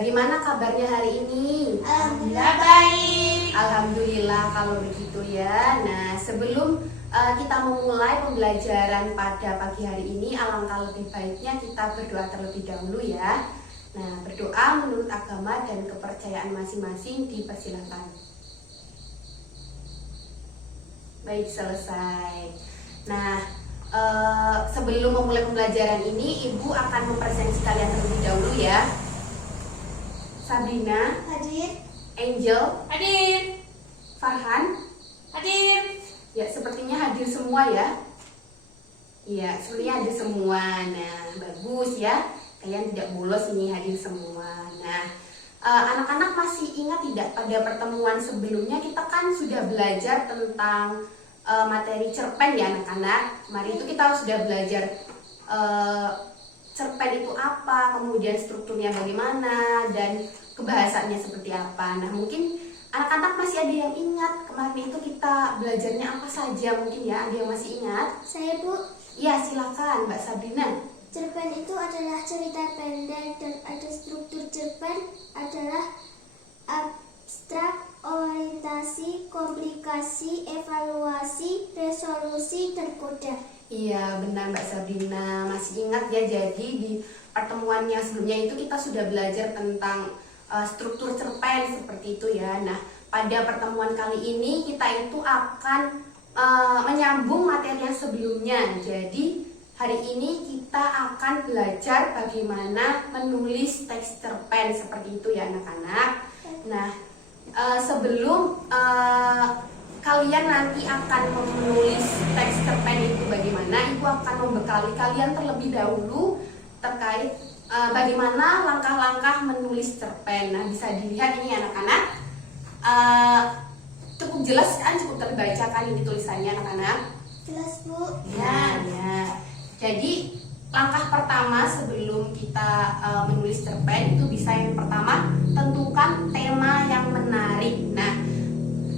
Bagaimana kabarnya hari ini? Alhamdulillah baik. Alhamdulillah kalau begitu ya. Nah, sebelum kita memulai pembelajaran pada pagi hari ini, alangkah lebih baiknya kita berdoa terlebih dahulu ya. Nah, berdoa menurut agama dan kepercayaan masing-masing dipersilakan. Baik, selesai. Nah, sebelum memulai pembelajaran ini, Ibu akan mempresentasi kalian terlebih dahulu ya. Sabrina, Hadir. Angel, Hadir. Farhan, Hadir. ya sepertinya hadir semua ya. Iya, sepertinya hadir semua. Nah, bagus ya. Kalian tidak bolos ini, hadir semua. Nah, anak-anak masih ingat tidak pada pertemuan sebelumnya kita kan sudah belajar tentang materi cerpen ya anak-anak. Kemarin itu kita sudah belajar cerpen itu apa, kemudian strukturnya bagaimana, dan kebahasannya seperti apa. Nah, mungkin anak-anak masih ada yang ingat kemarin itu kita belajarnya apa saja mungkin ya, ada yang masih ingat? Saya Bu. Ya, silakan Mbak Sabrina. Cerpen itu adalah cerita pendek dan ada struktur cerpen adalah abstrak, orientasi, komplikasi, evaluasi, resolusi, dan koda. Iya, benar Mbak Sabrina. Masih ingat ya, jadi di pertemuan yang sebelumnya itu kita sudah belajar tentang struktur cerpen seperti itu ya. Nah, pada pertemuan kali ini kita itu akan menyambung materi yang sebelumnya. Jadi, hari ini kita akan belajar bagaimana menulis teks cerpen seperti itu ya anak-anak. Nah, sebelum kalian nanti akan menulis teks cerpen itu bagaimana, Ibu akan membekali kalian terlebih dahulu terkait bagaimana langkah-langkah menulis cerpen. Nah, bisa dilihat ini anak-anak, cukup jelas kan, cukup terbaca kan ini tulisannya anak-anak? Jelas Bu. Ya, ya. Jadi langkah pertama sebelum kita menulis cerpen itu bisa yang pertama, tentukan tema yang menarik. Nah,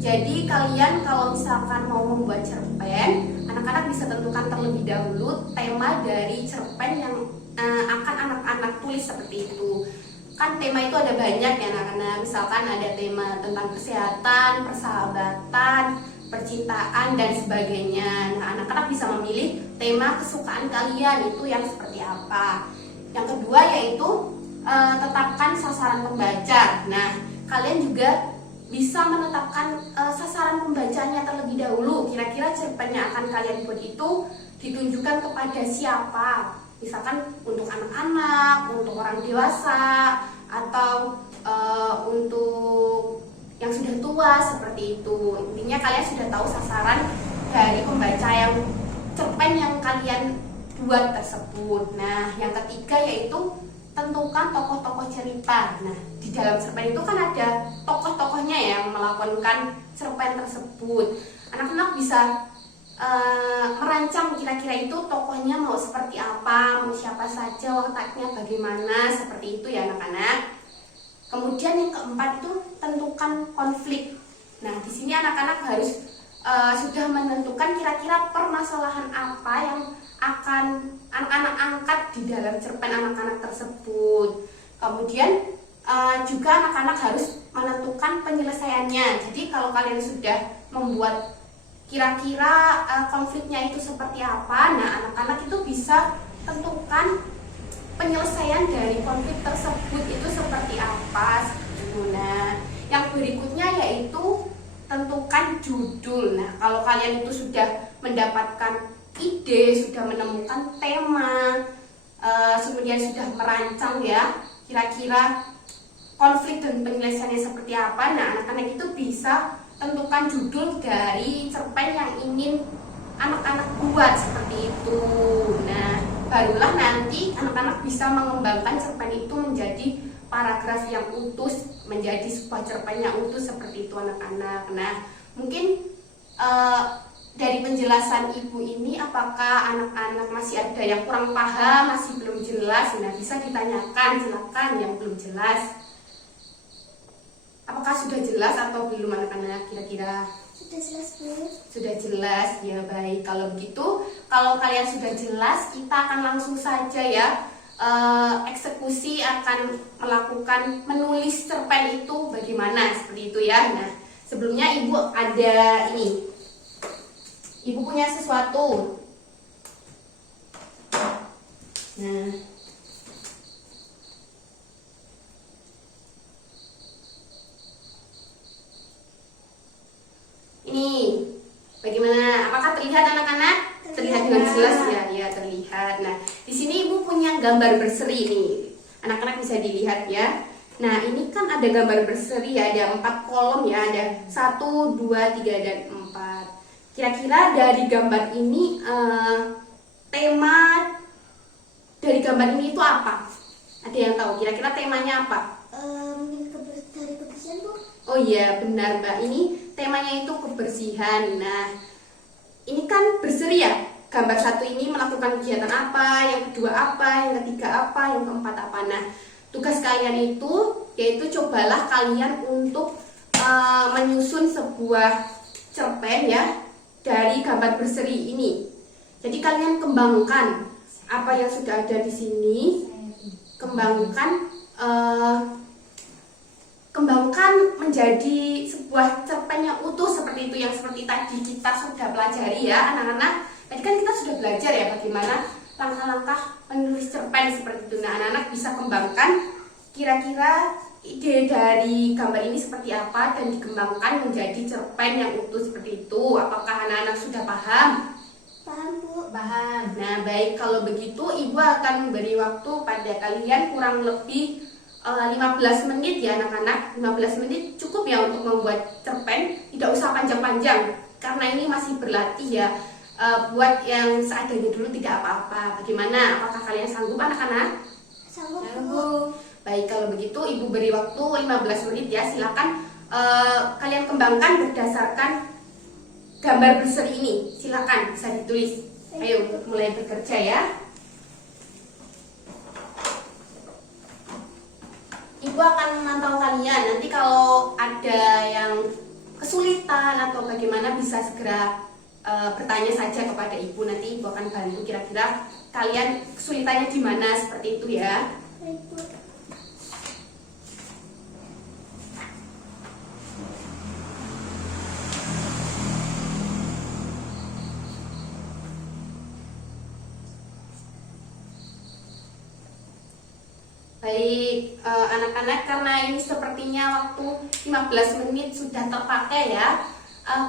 jadi kalian kalau misalkan mau membuat cerpen, anak-anak bisa tentukan terlebih dahulu tema dari cerpen yang akan anak-anak tulis seperti itu. Kan tema itu ada banyak ya anak-anak, misalkan ada tema tentang kesehatan, persahabatan, percintaan, dan sebagainya. Nah, anak-anak bisa memilih tema kesukaan kalian itu yang seperti apa. Yang kedua yaitu tetapkan sasaran pembaca. Nah, kalian juga bisa menetapkan sasaran pembacanya terlebih dahulu. Kira-kira cerpen yang akan kalian buat itu ditunjukkan kepada siapa? Misalkan untuk anak-anak, untuk orang dewasa, atau untuk yang sudah tua seperti itu. Intinya kalian sudah tahu sasaran dari pembaca yang cerpen yang kalian buat tersebut. Nah, yang ketiga yaitu tentukan tokoh-tokoh cerita. Nah, di dalam cerpen itu kan ada tokoh-tokohnya yang melakonkan cerpen tersebut. Anak-anak bisa merancang kira-kira itu tokohnya mau seperti apa, mau siapa saja, wataknya bagaimana, seperti itu ya anak-anak. Kemudian yang keempat itu tentukan konflik. Nah, di sini anak-anak harus sudah menentukan kira-kira permasalahan apa yang akan anak-anak angkat di dalam cerpen anak-anak tersebut. Kemudian juga anak-anak harus menentukan penyelesaiannya. Jadi kalau kalian sudah membuat kira-kira konfliknya itu seperti apa, nah anak-anak itu bisa tentukan penyelesaian dari konflik tersebut itu seperti apa. Nah, yang berikutnya yaitu tentukan judul. Nah, kalau kalian itu sudah mendapatkan ide, sudah menemukan tema, kemudian sudah merancang ya kira-kira konflik dan penyelesaiannya seperti apa, nah anak-anak itu bisa tentukan judul dari cerpen yang ingin anak-anak buat seperti itu. Nah, barulah nanti anak-anak bisa mengembangkan cerpen itu menjadi paragraf yang utuh, menjadi sebuah cerpen yang utuh seperti itu anak-anak. Nah, mungkin dari penjelasan Ibu ini, apakah anak-anak masih ada yang kurang paham, masih belum jelas? Nah, bisa ditanyakan, silakan yang belum jelas. Apakah sudah jelas atau belum anak-anak kira-kira? Sudah jelas Bu. Sudah jelas, ya baik. Kalau begitu, kalau kalian sudah jelas, kita akan langsung saja ya eksekusi akan melakukan menulis cerpen itu bagaimana, seperti itu ya. Nah, sebelumnya ibu ada ini, ibu punya sesuatu. Nah, ini bagaimana? Apakah terlihat anak-anak? Terlihat dengan jelas ya, ya terlihat. Nah, di sini ibu punya gambar berseri nih, anak-anak bisa dilihat ya. Nah, ini kan ada gambar berseri ya, ada 4 kolom ya, ada 1, 2, 3, dan 4. Kira-kira dari gambar ini tema dari gambar ini itu apa? Ada yang tahu? Kira-kira temanya apa? Dari kebersihan, Bu. Oh iya, benar Mbak. Ini temanya itu kebersihan. Nah, ini kan berseri ya. Gambar 1 ini melakukan kegiatan apa, yang kedua apa, yang ketiga apa, yang keempat apa. Nah, tugas kalian itu yaitu cobalah kalian untuk menyusun sebuah cerpen ya dari gambar berseri ini. Jadi kalian kembangkan apa yang sudah ada di sini, kembangkan menjadi sebuah cerpen yang utuh seperti itu, yang seperti tadi kita sudah pelajari ya anak-anak. Tadi kan kita sudah belajar ya bagaimana langkah-langkah menulis cerpen seperti itu. Nah, anak-anak bisa kembangkan kira-kira ide dari gambar ini seperti apa dan dikembangkan menjadi cerpen yang utuh seperti itu. Apakah anak-anak sudah paham? Paham, Bu. Paham. Nah, baik, kalau begitu ibu akan memberi waktu pada kalian kurang lebih 15 menit ya anak-anak. 15 menit cukup ya untuk membuat cerpen, tidak usah panjang-panjang karena ini masih berlatih ya. Buat yang seadanya dulu tidak apa-apa. Bagaimana? Apakah kalian sanggup anak-anak? Sanggup, Bu. Baik, kalau begitu ibu beri waktu 15 menit ya. Silakan kalian kembangkan berdasarkan gambar berseri ini. Silakan bisa ditulis. Ayo mulai bekerja ya. Ibu akan memantau kalian. Nanti kalau ada yang kesulitan atau bagaimana bisa segera bertanya saja kepada ibu. Nanti ibu akan bantu kira-kira kalian kesulitannya di mana, seperti itu ya. Baik, Bu. Baik, anak-anak, karena ini sepertinya waktu 15 menit sudah terpakai ya.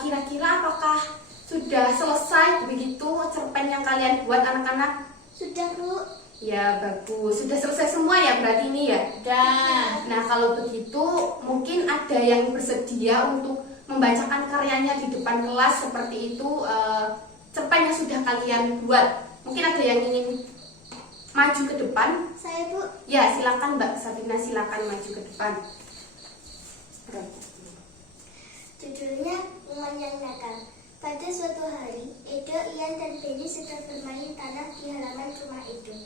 Kira-kira apakah sudah selesai begitu cerpen yang kalian buat anak-anak? Sudah, Bu. Ya, bagus. Sudah selesai semua ya berarti ini ya? Sudah. Nah, kalau begitu mungkin ada yang bersedia untuk membacakan karyanya di depan kelas seperti itu, cerpen yang sudah kalian buat. Mungkin ada yang ingin maju ke depan? Saya, Bu. Ya, silakan Mbak Sabrina, silakan maju ke depan. Judulnya Bunga yang Nakal. Pada suatu hari, Edo, Ian, dan Benny sedang bermain tanah di halaman rumah Edo.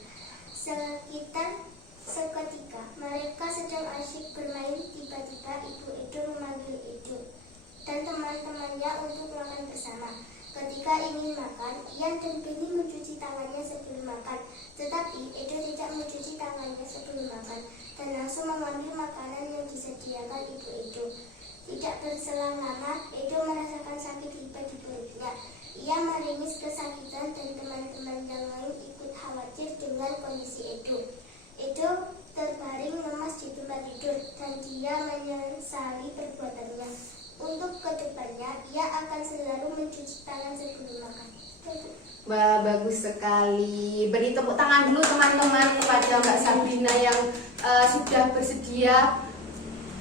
Seketika, mereka sedang asyik bermain. Tiba-tiba Ibu Edo memanggil Edo dan teman-temannya untuk makan bersama. Ketika ingin makan, Ian dan Benny mencuci tangannya sebelum makan. Tetapi Edo tidak mencuci tangannya sebelum makan dan langsung mengambil makanan yang disediakan Ibu Edo. Tidak berselang lama, Edo merasakan sakit hebat di perutnya. Ia meringis kesakitan dan teman-teman yang lain ikut khawatir dengan kondisi Edo. Edo terbaring lemas di tempat tidur dan dia menyesali perbuatannya. Untuk kedepannya, ia akan selalu mencuci tangan sebelum makan. Wah, bagus sekali. Beri tepuk tangan dulu teman-teman kepada Mbak Sabrina yang sudah bersedia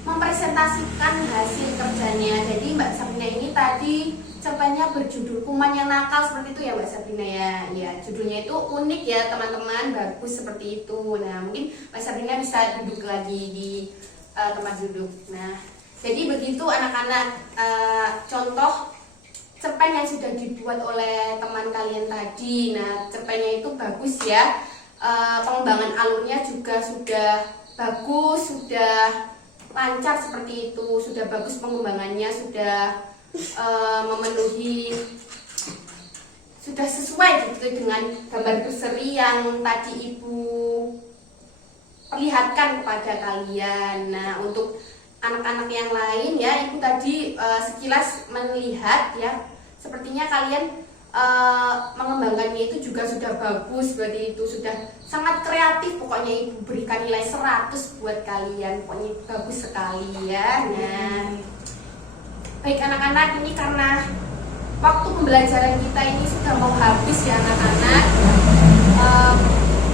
mempresentasikan hasil kerjanya. Jadi Mbak Sabrina ini tadi cerpennya berjudul Kuman yang Nakal, seperti itu ya Mbak Sabrina ya. Ya, judulnya itu unik ya teman-teman, bagus seperti itu. Nah, mungkin Mbak Sabrina bisa duduk lagi di tempat duduk. Nah, jadi begitu anak-anak, contoh cerpen yang sudah dibuat oleh teman kalian tadi. Nah, cerpennya itu bagus ya. Pengembangan alurnya juga sudah bagus, sudah lancar seperti itu, sudah bagus pengembangannya, sudah memenuhi, sudah sesuai gitu dengan gambar berseri yang tadi ibu memperlihatkan kepada kalian. Nah, untuk anak-anak yang lain ya, Ibu tadi sekilas melihat ya, sepertinya kalian mengembangkannya itu juga sudah bagus, berarti itu sudah sangat kreatif. Pokoknya Ibu berikan nilai 100 buat kalian, pokoknya bagus sekali ya. Nah, baik anak-anak, ini karena waktu pembelajaran kita ini sudah mau habis ya anak-anak,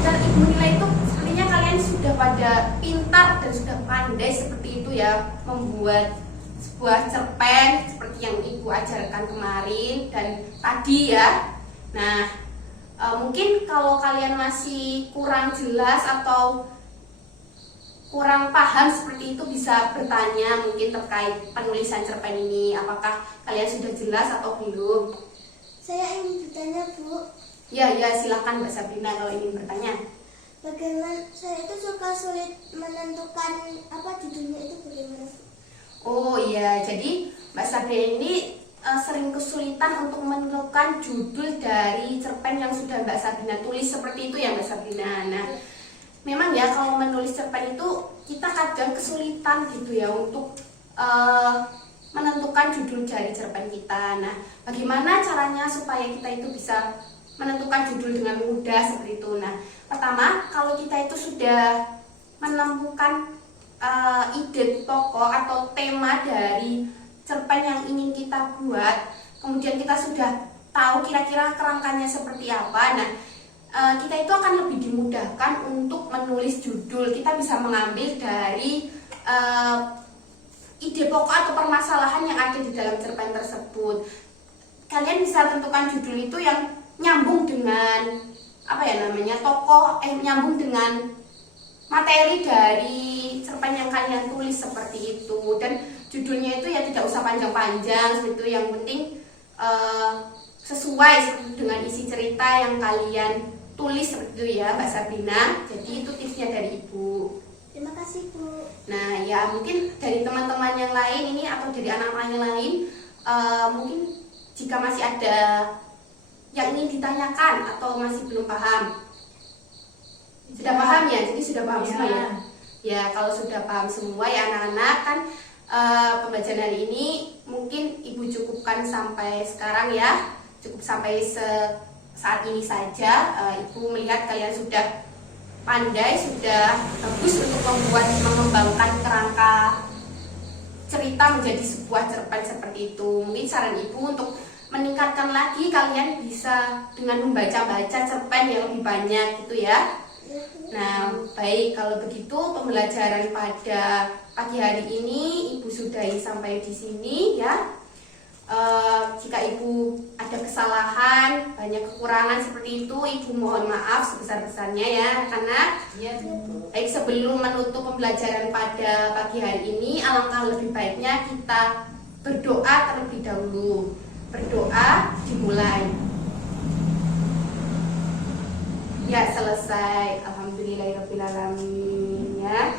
dan Ibu nilai itu sepertinya kalian sudah pada pintar dan sudah pandai seperti itu ya, membuat sebuah cerpen seperti yang Ibu ajarkan kemarin dan tadi ya. Nah, mungkin kalau kalian masih kurang jelas atau kurang paham seperti itu, bisa bertanya mungkin terkait penulisan cerpen ini. Apakah kalian sudah jelas atau belum? Saya ingin bertanya, Bu. Ya, silakan Mbak Sabrina kalau ingin bertanya. Bagaimana saya itu suka sulit menentukan apa judulnya itu bagaimana? Oh iya, jadi Mbak Sabrina ini sering kesulitan untuk menentukan judul dari cerpen yang sudah Mbak Sabrina tulis seperti itu ya Mbak Sabrina. Nah, memang ya kalau menulis cerpen itu kita kadang kesulitan gitu ya untuk menentukan judul dari cerpen kita. Nah, bagaimana caranya supaya kita itu bisa menentukan judul dengan mudah seperti itu? Nah, pertama, kalau kita itu sudah menemukan ide pokok atau tema dari cerpen yang ingin kita buat, kemudian kita sudah tahu kira-kira kerangkanya seperti apa. Nah, kita itu akan lebih dimudahkan untuk menulis judul. Kita bisa mengambil dari ide pokok atau permasalahan yang ada di dalam cerpen tersebut. Kalian bisa tentukan judul itu yang nyambung dengan apa ya namanya, tokoh, nyambung dengan materi dari cerpen yang kalian tulis seperti itu. Dan judulnya itu ya tidak usah panjang-panjang seperti itu, yang penting sesuai dengan isi cerita yang kalian tulis seperti itu ya Mbak Sabrina. Jadi itu tipsnya dari Ibu. Terima kasih, Bu. Nah ya, mungkin dari teman-teman yang lain ini atau dari anak-anak yang lain, mungkin jika masih ada yang ingin ditanyakan atau masih belum paham. Sudah paham ya? Jadi sudah paham semua ya? Ya, kalau sudah paham semua ya anak-anak, kan pembelajaran hari ini mungkin Ibu cukupkan sampai sekarang ya. Cukup sampai saat ini saja. Ibu melihat kalian sudah pandai, sudah bagus untuk mengembangkan kerangka cerita menjadi sebuah cerpen seperti itu. Mungkin saran Ibu untuk meningkatkan lagi, kalian bisa dengan membaca-baca cerpen yang lebih banyak gitu ya. Nah, baik, kalau begitu pembelajaran pada pagi hari ini Ibu sudahi sampai di sini ya. Jika Ibu ada kesalahan, banyak kekurangan seperti itu, Ibu mohon maaf sebesar-besarnya ya anak-anak. Baik, sebelum menutup pembelajaran pada pagi hari ini, alangkah lebih baiknya kita berdoa terlebih dahulu. Berdoa dimulai. Ya, selesai. Alhamdulillahirrahmanirrahim ya.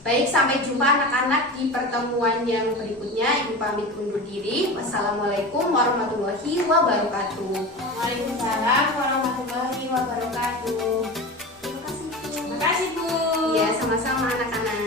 Baik, sampai jumpa anak-anak di pertemuan yang berikutnya. Ibu pamit undur diri. Wassalamualaikum warahmatullahi wabarakatuh. Waalaikumsalam warahmatullahi wabarakatuh. Terima kasih, Bu. Terima kasih Bu. Ya, sama-sama anak-anak.